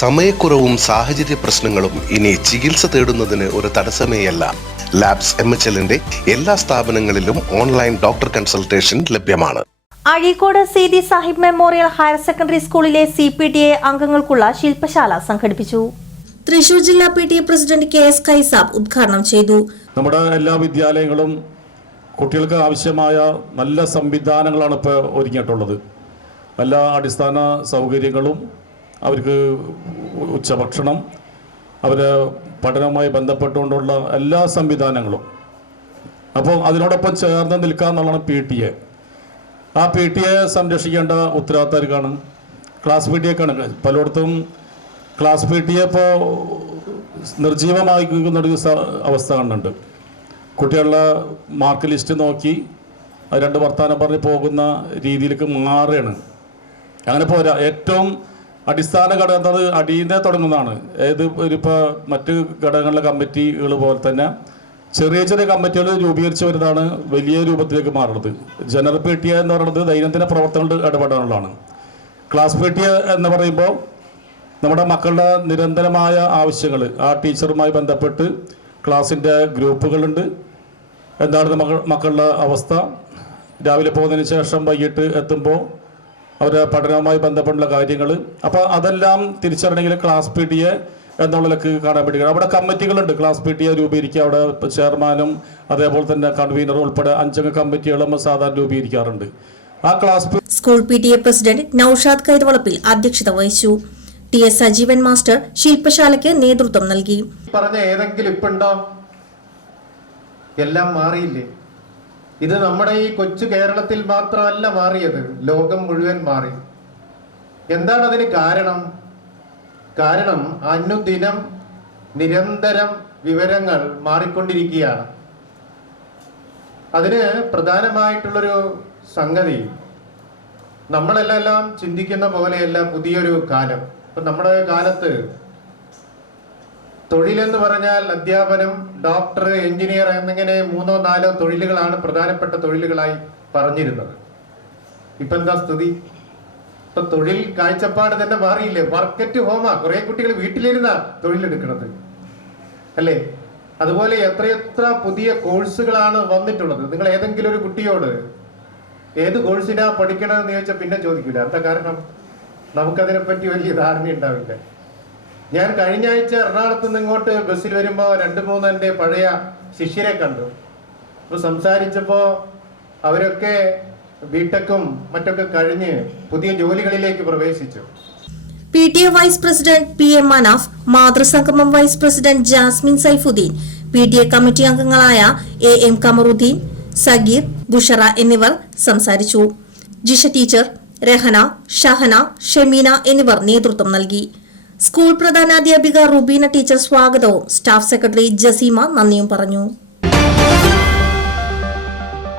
സമയക്കുറവും സാഹചര്യ പ്രശ്നങ്ങളും ഇനി ചികിത്സ തേടുന്നതിന് ഒരു തടസ്സമേയല്ല. ലാബ്സ് എം എച്ച് എല്ലിന്റെ എല്ലാ സ്ഥാപനങ്ങളിലും ഓൺലൈൻ ഡോക്ടർ കൺസൾട്ടേഷൻ ലഭ്യമാണ്. Azhikode Seethi Sahib memorial higher secondary സ്കൂളിലെ സി പി ടി എ അംഗങ്ങൾക്കുള്ള ശില്പശാല സംഘടിപ്പിച്ചു. തൃശൂർ ജില്ലാ P T A president K S Kaisab ഉദ്ഘാടനം ചെയ്തു. നമ്മുടെ എല്ലാ വിദ്യാലയങ്ങളും കുട്ടികൾക്ക് ആവശ്യമായ നല്ല സംവിധാനങ്ങളാണ് ഇപ്പോൾ ഒരുങ്ങിയിട്ടുള്ളത്. എല്ലാ അടിസ്ഥാന സൗകര്യങ്ങളും അവർക്ക് ഉച്ചഭക്ഷണം അവരെ പഠനവുമായി ബന്ധപ്പെട്ടുകൊണ്ടുള്ള എല്ലാ സംവിധാനങ്ങളും. അപ്പോൾ അതിനോടൊപ്പം ചേർന്ന് നിൽക്കുക എന്നുള്ളതാണ് പി ടി എ. ആ പി ടി എ സംരക്ഷിക്കേണ്ട ഉത്തരവാദിത്തർക്കാണ് ക്ലാസ് പി ടി എക്കാണ് പലയിടത്തും ക്ലാസ് പി ടി എ ഇപ്പോൾ നിർജീവമായിരിക്കുന്നൊരു സ- അവസ്ഥ കാണുന്നുണ്ട് കുട്ടികളുടെ മാർക്ക് ലിസ്റ്റ് നോക്കി രണ്ട് വർത്തമാനം പറഞ്ഞ് പോകുന്ന രീതിയിലേക്ക് മാറുകയാണ്. അങ്ങനെ പോരാ. ഏറ്റവും അടിസ്ഥാന ഘടകം എന്നത് അടിയന്തര തുടങ്ങുന്നതാണ്. ഏത് ഇപ്പോൾ മറ്റ് ഘടകങ്ങളിലെ കമ്മിറ്റികൾ പോലെ തന്നെ ചെറിയ ചെറിയ കമ്മിറ്റികൾ രൂപീകരിച്ച് വരുന്നതാണ് വലിയ രൂപത്തിലേക്ക് മാറുന്നത്. ജനറൽ പി ടി എന്ന് പറയുന്നത് ദൈനംദിന പ്രവർത്തനങ്ങളുടെ ഇടപെടാനുള്ളതാണ് ക്ലാസ് പി ടി എന്ന് പറയുമ്പോൾ നമ്മുടെ മക്കളുടെ നിരന്തരമായ ആവശ്യങ്ങൾ ആ ടീച്ചറുമായി ബന്ധപ്പെട്ട് ക്ലാസ്സിന്റെ ഗ്രൂപ്പുകളുണ്ട്. എന്താണ് മക്കളുടെ അവസ്ഥ? രാവിലെ പോകുന്നതിന് ശേഷം വൈകിട്ട് എത്തുമ്പോൾ അവരുടെ പഠനവുമായി ബന്ധപ്പെട്ടുള്ള കാര്യങ്ങൾ അപ്പോൾ അതെല്ലാം തിരിച്ചറിയണമെങ്കിൽ ക്ലാസ് പി ടി എ എന്നുള്ളതിലേക്ക് കാണാൻ വേണ്ടി അവിടെ കമ്മിറ്റികളുണ്ട്. ക്ലാസ് പി ടി എ രൂപീകരിക്കുക. അവിടെ ചെയർമാനും അതേപോലെ തന്നെ കൺവീനർ ഉൾപ്പെടെ അഞ്ചംഗ കമ്മിറ്റികളും സാധാരണ രൂപീകരിക്കാറുണ്ട്. ആ class school P T A president Noushad Kaithavalappil അധ്യക്ഷത വഹിച്ചു. ടി എസ് സജീവൻ മാസ്റ്റർ ശില്പശാലയ്ക്ക് നേതൃത്വം നൽകി. പറഞ്ഞ ഏതെങ്കിലും ഇപ്പുണ്ടോ? എല്ലാം മാറിയില്ലേ? ഇത് നമ്മുടെ ഈ കൊച്ചു കേരളത്തിൽ മാത്രമല്ല മാറിയത്. ലോകം മുഴുവൻ മാറി. എന്താണ് അതിന് കാരണം? കാരണം അനുദിനം നിരന്തരം വിവരങ്ങൾ മാറിക്കൊണ്ടിരിക്കുകയാണ്. അതിന് പ്രധാനമായിട്ടുള്ളൊരു സംഗതി നമ്മളെല്ലാം ചിന്തിക്കുന്ന പോലെയല്ല പുതിയൊരു കാലം. ഇപ്പൊ നമ്മുടെ കാലത്ത് തൊഴിലെന്ന് പറഞ്ഞാൽ അധ്യാപനം ഡോക്ടർ എഞ്ചിനീയർ എന്നിങ്ങനെ മൂന്നോ നാലോ തൊഴിലുകളാണ് പ്രധാനപ്പെട്ട തൊഴിലുകളായി പറഞ്ഞിരുന്നത്. ഇപ്പൊ എന്താ സ്ഥിതി? ഇപ്പൊ തൊഴിൽ കാഴ്ചപ്പാട് തന്നെ മാറിയില്ലേ? വർക്കറ്റ് ഹോമാ കുറെ കുട്ടികൾ വീട്ടിലിരുന്നാ തൊഴിലെടുക്കുന്നത് അല്ലേ? അതുപോലെ എത്രയെത്ര പുതിയ കോഴ്സുകളാണ് വന്നിട്ടുള്ളത്. നിങ്ങൾ ഏതെങ്കിലും ഒരു കുട്ടിയോട് ഏത് കോഴ്സിനാ പഠിക്കണമെന്ന് ചോദിച്ചാൽ പിന്നെ ചോദിക്കില്ല എന്താ കാരണം? നമുക്കതിനെപ്പറ്റി വലിയ ധാരണ ഉണ്ടാവില്ല ഞാൻ കഴിഞ്ഞ ആഴ്ച എറണാകുളത്ത് നിന്ന് ഇങ്ങോട്ട് ബസ്സിൽ വരുമ്പോൾ രണ്ട് മൂന്ന് എന്റെ പഴയ ശിഷ്യരെ കണ്ടു. അപ്പോൾ സംസാരിച്ചപ്പോൾ അവരൊക്കെ ബിടെക്കും മറ്റൊക്കെ കഴിഞ്ഞ് പുതിയ ജോലികളിലേക്ക് പ്രവേശിച്ചു. P T A vice president P M Manaf മാതൃസംഗമം vice president Jasmin Saifuddin P T A committee അംഗങ്ങളായ എ എം കമറുദ്ദീൻ സഗീർ ബുഷറ എന്നിവർ സംസാരിച്ചു. ജിഷ ടീച്ചർ രഹന ഷഹന ഷെമീന എന്നിവർ നേതൃത്വം നൽകി. സ്കൂൾ പ്രധാനാധ്യാപിക റുബീന ടീച്ചർ സ്വാഗതവും സ്റ്റാഫ് സെക്രട്ടറി ജസീമ നന്ദിയും പറഞ്ഞു